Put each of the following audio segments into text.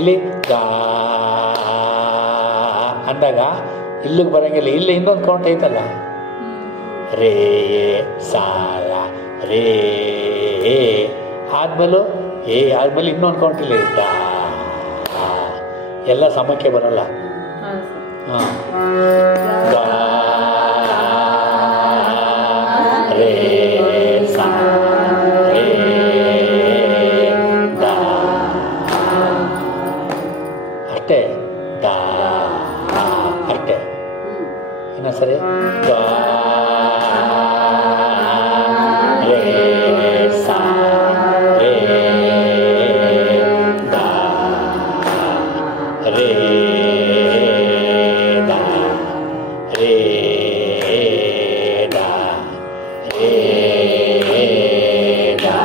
ಇಲ್ಲಿ ಗಾ ಅಂದಾಗ ಇಲ್ಲಿಗೆ ಬರೋಂಗಿಲ್ಲ. ಇಲ್ಲಿ ಇನ್ನೊಂದು ಕೌಂಟ್ ಐತಲ್ಲ, ರೇ ಸಾಲ ರೇ ಆದ್ಮೇಲೂ ಏ ಆದ್ಮೇಲೆ ಇನ್ನೊಂದು ಕೌಂಟ್ ಇಲ್ಲಿ ಗಾ ಎಲ್ಲ ಸಮಕ್ಕೆ ಬರಲ್ಲ. ಹಾಂ ಗಾ ರೇ ಸಾ ರೇ ಗಾ ಅಷ್ಟೇ. ಗಾ ಅಷ್ಟೇ. ಇನ್ನೊಂದು ಸರಿ ಗಾ ರೇ ಸಾ ರೇ ಗಾ ರೇ ಗಾ ರೇ ಗಾ ರೇ ಗಾ.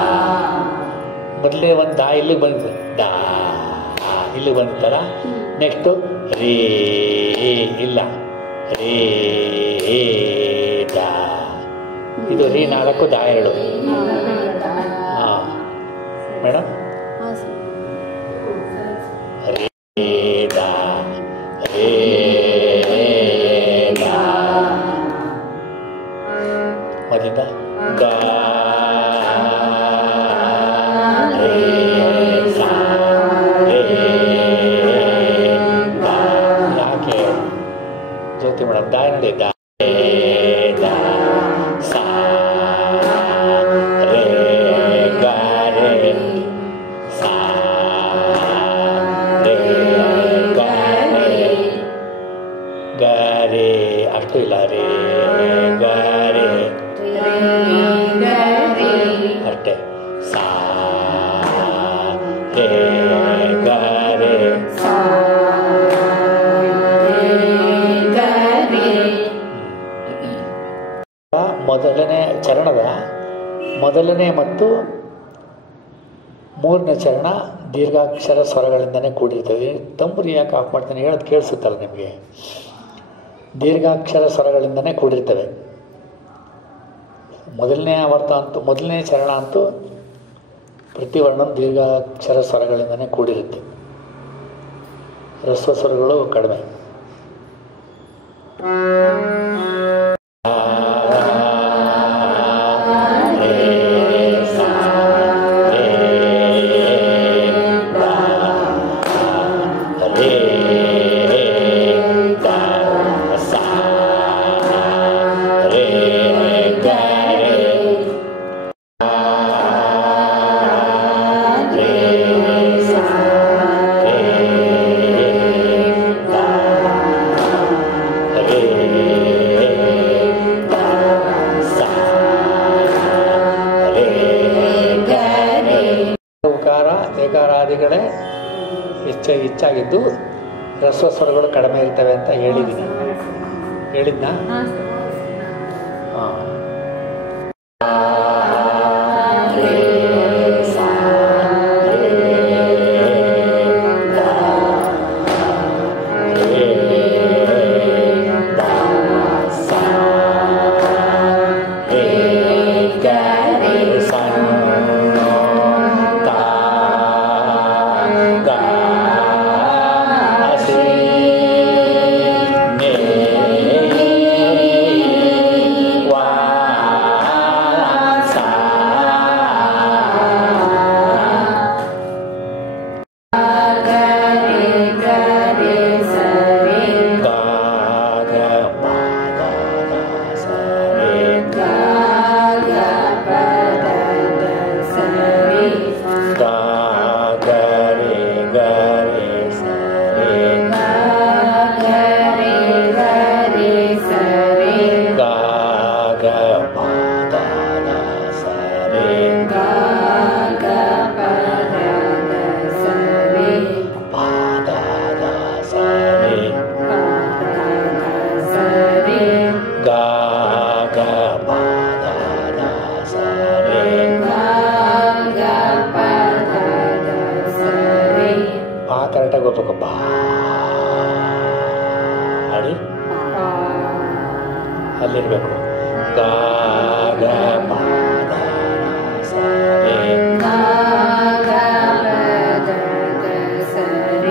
ಮೊದಲೇ ಒಂದು ದಾ ಇಲ್ಲಿಗೆ ಬಂತು, ದಾ ಇಲ್ಲಿಗೆ ಬಂತಲ್ಲ. ನೆಕ್ಸ್ಟು ರೇ ಇಲ್ಲ, ರೇ ದಾ. ಇದು ರೀ 4 ದಾ 2. ಹಾಂ ಮೇಡಮ್, ರೇ ದಾ ರೇ ದಾ ಮೊದಲಿಂದ ಗಾ ರೇ ಸಾ ರೇ ಗಾ. ಯಾಕೆ ಜ್ಯೋತಿ ಮೇಡಮ್ ದಾ ನೋಡಿ, ದಾ ದಾ ಸಾ ರೇ ಗಾ ರೇ ಸಾ ರೇ ಗಾ ರೇ ಗಾ ರೇ ಅಷ್ಟು ಇಲ್ಲ, ರೇ ಗಾ ರೇ ಅಷ್ಟೇ. ಸಾ ರೇ ಗಾ ರೇ ಮೊದಲನೇ ಚರಣದ ಮೊದಲನೇ ಮತ್ತು ಮೂರನೇ ಚರಣ ದೀರ್ಘಾಕ್ಷರ ಸ್ವರಗಳಿಂದನೇ ಕೂಡಿರ್ತವೆ. ತಂಬೂರಿ ಯಾಕೆ ಆಫ್ ಮಾಡ್ತಾನೆ ಹೇಳೋದು ಕೇಳಿಸುತ್ತಲ್ಲ ನಿಮಗೆ. ದೀರ್ಘಾಕ್ಷರ ಸ್ವರಗಳಿಂದನೇ ಕೂಡಿರ್ತವೆ. ಮೊದಲನೇ ಆವರ್ತ ಅಂತೂ, ಮೊದಲನೇ ಚರಣ ಅಂತೂ ಪ್ರತಿ ವರ್ಣ ದೀರ್ಘಾಕ್ಷರ ಸ್ವರಗಳಿಂದನೇ ಕೂಡಿರುತ್ತೆ. ಹ್ರಸ್ವ ಸ್ವರಗಳು ಕಡಿಮೆ. ಏಕಾರಾದಿಗಳೇ ಹೆಚ್ಚಾಗಿದ್ದು ಹ್ರಸ್ವ ಸ್ವರಗಳು ಕಡಿಮೆ ಇರ್ತವೆ ಅಂತ ಹೇಳಿದ್ದೀನಿ. ಹೇಳಿದ್ನಾ? ಹಾಂ. ಕರೆಕ್ಟಾಗಿ ಹೋಗ್ಬೇಕು. ಬಾ ಹಾಡಿ ಅಲ್ಲಿರ್ಬೇಕು. ಗ ಗ ಪ ದ ಸ ರೇ ಗ ಗ ಪ ದ ಸ ರೇ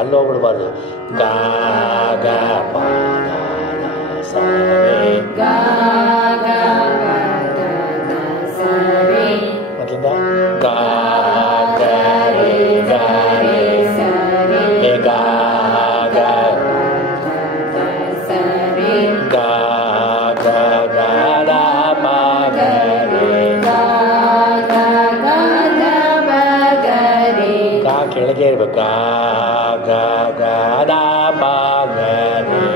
ಅಲ್ಲಿ ಹೋಗ್ಬಿಡ್ಬಾರ್ದು. ಗಾ ಗ ಪ ದ ಸ ರೇ ಮೊದಲಿಂದ ಗಾ ಗ ರೇ ಗ ರೇ ಹೇ ಗಾ ಗ ಗಾ ಗ ಗ ದ ಪ ಗ ರೇ ಗಾ ಕೆಳಗೆ ಇರ್ಬೇಕು. ಗಾ ಗ ಗ ದ ಪ ಗ ರೇ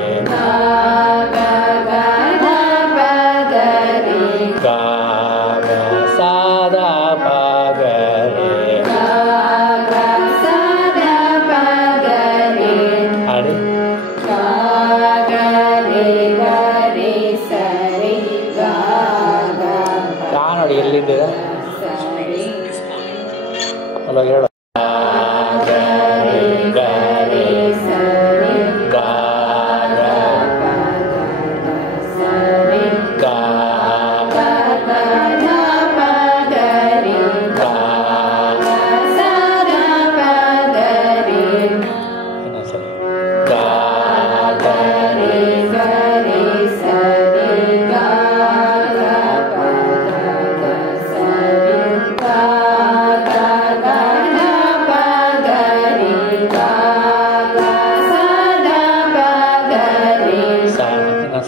ಗಾ ಗ ಸ ದ ಪ ಗ ರೇ ಹಾಡಿ. ಗಾ ನೋಡಿ ಎಲ್ಲಿದ್ದೀರ ಅಲ್ಲ ಹೇಳು.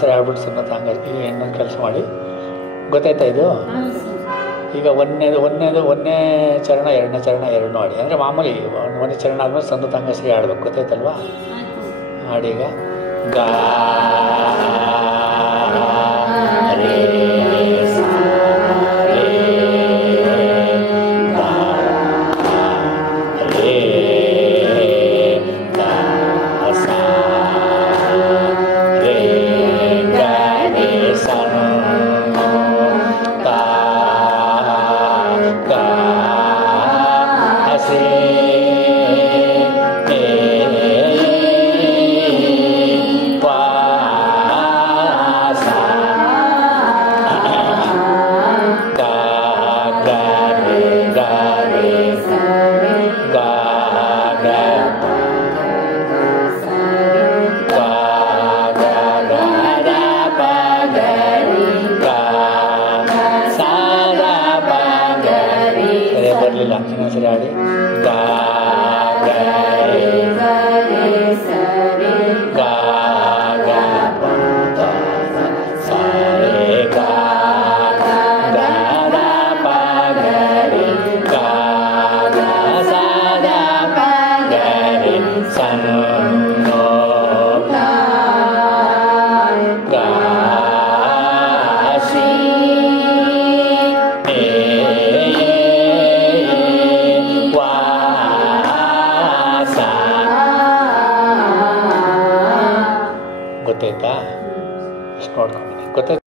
ಸರಿ ಆಗ್ಬಿಟ್ಟು ಸುಮ್ಮನೆ ಹಂಗಾರ್ತೀವಿ. ಇನ್ನೊಂದು ಕೆಲಸ ಮಾಡಿ, ಗೊತ್ತಾಯ್ತಾ ಇದು? ಈಗ ಒಂದನೇ ಚರಣ ಎರಡನೇ ಚರಣ ಎರಡನ್ನೂ ಆಡಿ. ಅಂದರೆ ಮಾಮೂಲಿ ಒಂದನೇ ಚರಣ ಆದಮೇಲೆ ಸಂದ ತಂಗ ಸರಿ ಆಡ್ಬೇಕು. ಗೊತ್ತಾಯ್ತಲ್ವಾ? ಆಡೀಗ ಗಾ ರೇ ಸ ರೇ ಗಾ ರೇ ಗಾ ಸ ರೇ ಗಾ ರೇ ಸ ತಾ ಗಾ ಸೇ ಬರಲಿಲ್ಲ. ಇನ್ನೊಂದ್ಸರಿ ಆಡಿ. ಗಾ ಗ ರೇ ಗಾ ಗ ಪ ದ ಸ ರೇ ಗಾ ಗ ದ ಪ ಗ ರೇ ಗಾ ಗ ಸ ದ ಪ ಗ ರೇ ಸ ನೋ ಗಾ ಸಿ ಗೊತ್ತಾಯ್ತಾ? ಇಷ್ಟು ನೋಡ್ಕೊಂಬನ್ನಿ. ಗೊತ್ತಾಯ್ತು.